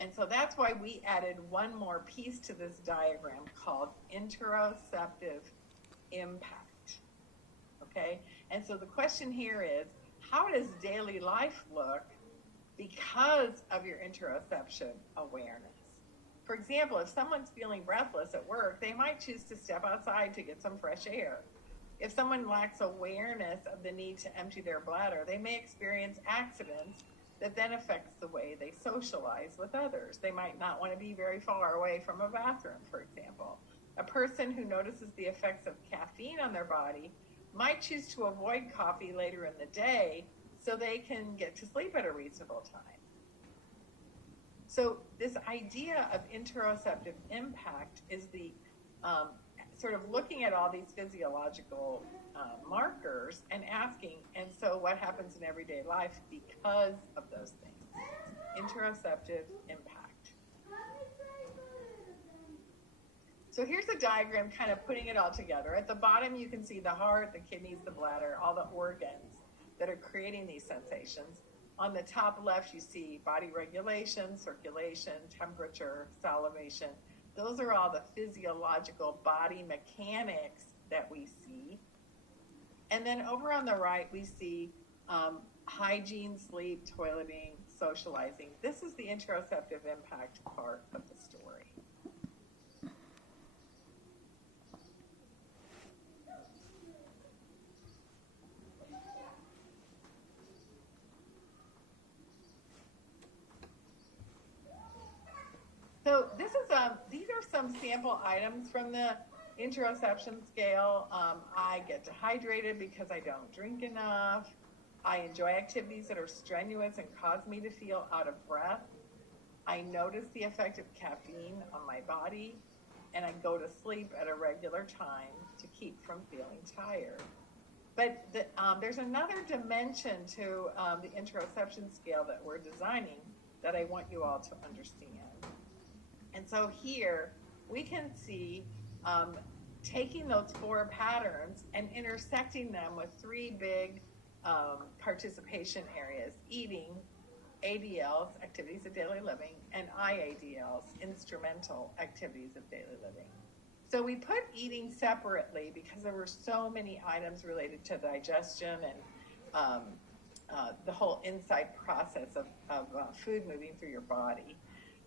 And so that's why we added one more piece to this diagram called interoceptive impact. Okay? And so the question here is, how does daily life look because of your interoception awareness? For example, if someone's feeling breathless at work, they might choose to step outside to get some fresh air. If someone lacks awareness of the need to empty their bladder, they may experience accidents that then affects the way they socialize with others. They might not want to be very far away from a bathroom, for example. A person who notices the effects of caffeine on their body might choose to avoid coffee later in the day so they can get to sleep at a reasonable time. So this idea of interoceptive impact is the sort of looking at all these physiological markers and asking, and so what happens in everyday life because of those things? Interoceptive impact. So here's a diagram kind of putting it all together. At the bottom you can see the heart, the kidneys, the bladder, all the organs that are creating these sensations. On the top left you see body regulation, circulation, temperature, salivation. Those are all the physiological body mechanics that we see. And then over on the right, we see hygiene, sleep, toileting, socializing. This is the interoceptive impact part of the story. So this is these are some sample items from the interoception scale. I get dehydrated because I don't drink enough. I enjoy activities that are strenuous and cause me to feel out of breath. I notice the effect of caffeine on my body, and I go to sleep at a regular time to keep from feeling tired. But there's another dimension to the interoception scale that we're designing that I want you all to understand. And so here we can see taking those four patterns and intersecting them with three big participation areas: eating, ADLs, activities of daily living, and IADLs, instrumental activities of daily living. So we put eating separately because there were so many items related to digestion and the whole inside process of food moving through your body.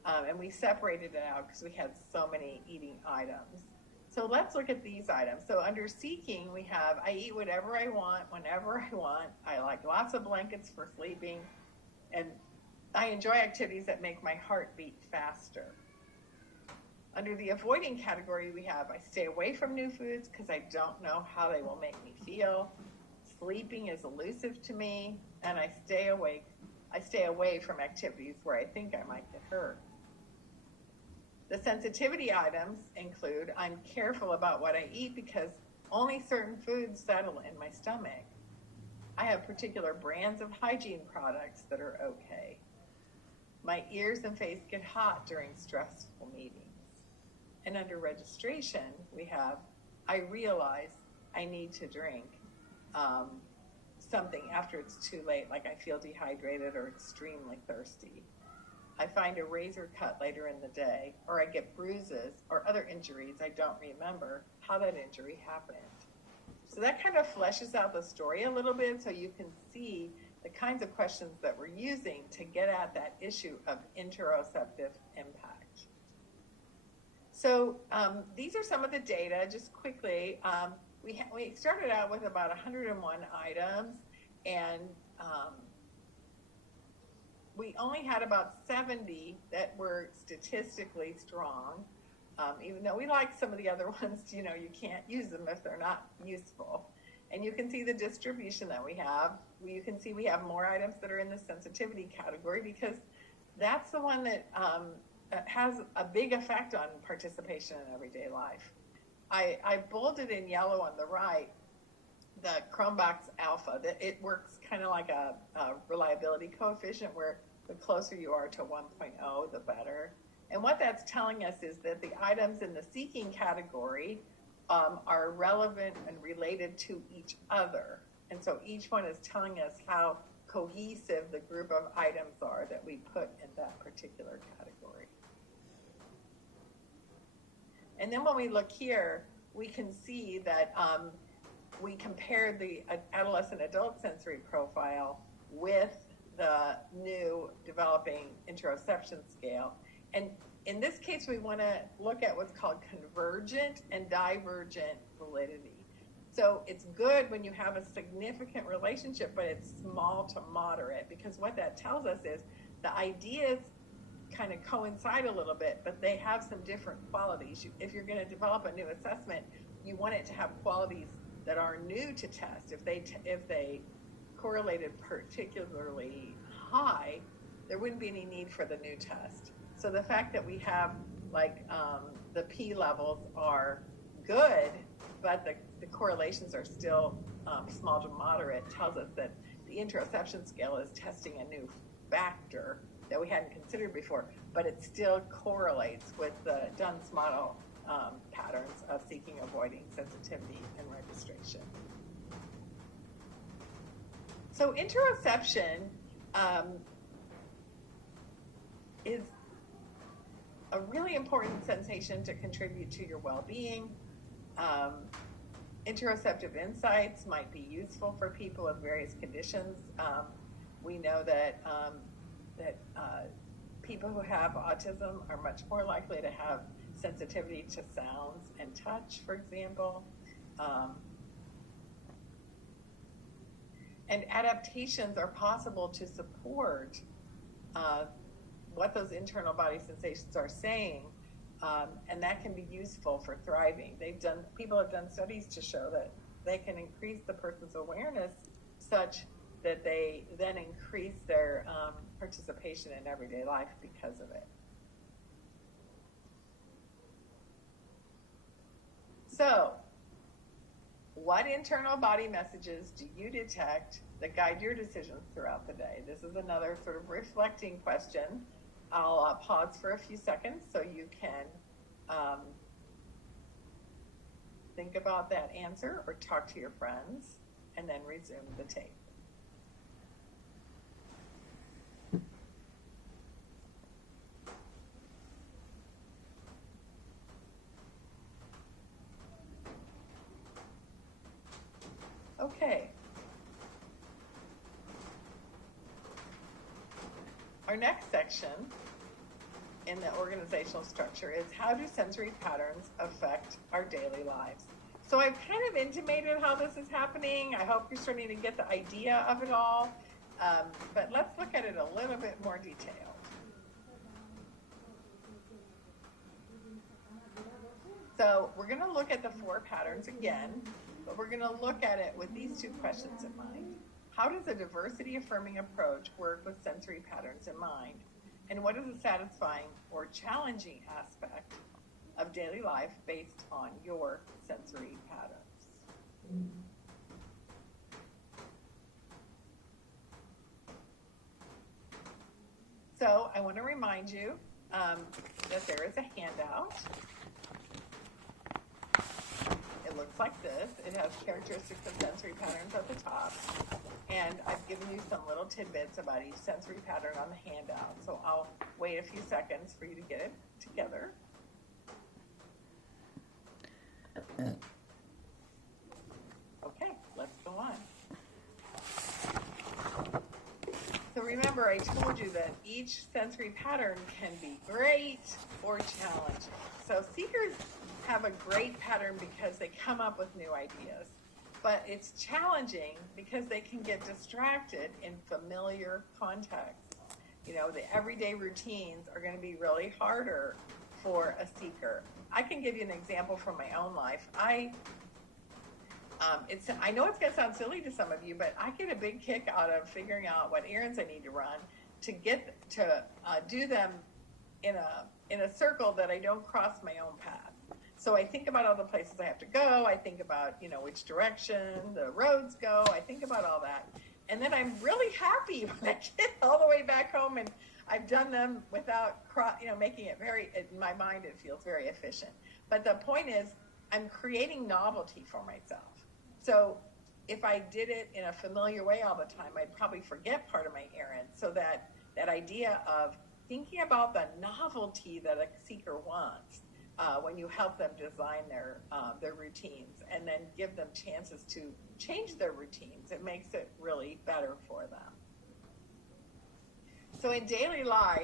And we separated it out because we had so many eating items. So let's look at these items. So under seeking, we have, I eat whatever I want, whenever I want. I like lots of blankets for sleeping. And I enjoy activities that make my heart beat faster. Under the avoiding category, we have, I stay away from new foods because I don't know how they will make me feel. Sleeping is elusive to me, and I stay away from activities where I think I might get hurt. The sensitivity items include, I'm careful about what I eat because only certain foods settle in my stomach. I have particular brands of hygiene products that are okay. My ears and face get hot during stressful meetings. And under registration, we have, I realize I need to drink something after it's too late, like I feel dehydrated or extremely thirsty. I find a razor cut later in the day, or I get bruises or other injuries I don't remember how that injury happened. So that kind of fleshes out the story a little bit so you can see the kinds of questions that we're using to get at that issue of interoceptive impact. So these are some of the data, just quickly. We started out with about 101 items, and we only had about 70 that were statistically strong. Even though we like some of the other ones, you can't use them if they're not useful. And you can see the distribution that we have. You can see we have more items that are in the sensitivity category because that's the one that has a big effect on participation in everyday life. I bolded in yellow on the right the Cronbach's alpha, that it works kind of like a reliability coefficient where the closer you are to 1.0, the better. And what that's telling us is that the items in the seeking category are relevant and related to each other. And so each one is telling us how cohesive the group of items are that we put in that particular category. And then when we look here, we can see that we compared the adolescent adult sensory profile with the new developing interoception scale. And in this case, we want to look at what's called convergent and divergent validity. So it's good when you have a significant relationship, but it's small to moderate, because what that tells us is the ideas kind of coincide a little bit, but they have some different qualities. If you're going to develop a new assessment, you want it to have qualities that are new to test. If they correlated particularly high, there wouldn't be any need for the new test. So the fact that we have the P levels are good, but the correlations are still small to moderate, tells us that the interoception scale is testing a new factor that we hadn't considered before, but it still correlates with the Dunn's model patterns of seeking, avoiding, sensitivity, and registration. So interoception is a really important sensation to contribute to your well-being. Interoceptive insights might be useful for people with various conditions. We know that people who have autism are much more likely to have sensitivity to sounds and touch, for example. And adaptations are possible to support what those internal body sensations are saying, and that can be useful for thriving. People have done studies to show that they can increase the person's awareness such that they then increase their participation in everyday life because of it. So, what internal body messages do you detect that guide your decisions throughout the day? This is another sort of reflecting question. I'll pause for a few seconds so you can think about that answer or talk to your friends, and then resume the tape. Okay. Our next section in the organizational structure is how do sensory patterns affect our daily lives? So I've kind of intimated how this is happening. I hope you're starting to get the idea of it all. But let's look at it a little bit more detailed. So we're going to look at the 4 patterns again, but we're going to look at it with these 2 questions in mind. How does a diversity affirming approach work with sensory patterns in mind? And what is a satisfying or challenging aspect of daily life based on your sensory patterns? So I want to remind you that there is a handout. It looks like this. It has characteristics of sensory patterns at the top. And I've given you some little tidbits about each sensory pattern on the handout. So I'll wait a few seconds for you to get it together. Okay, let's go on. So remember, I told you that each sensory pattern can be great or challenging. So seekers have a great pattern because they come up with new ideas. But it's challenging because they can get distracted in familiar contexts. You know, the everyday routines are going to be really harder for a seeker. I can give you an example from my own life. I know it's going to sound silly to some of you, but I get a big kick out of figuring out what errands I need to run to get to do them in a circle that I don't cross my own path. So I think about all the places I have to go. I think about, which direction the roads go. I think about all that. And then I'm really happy when I get all the way back home and I've done them without, making it in my mind, it feels very efficient. But the point is, I'm creating novelty for myself. So if I did it in a familiar way all the time, I'd probably forget part of my errand. So that idea of thinking about the novelty that a seeker wants when you help them design their routines and then give them chances to change their routines. It makes it really better for them. So in daily life,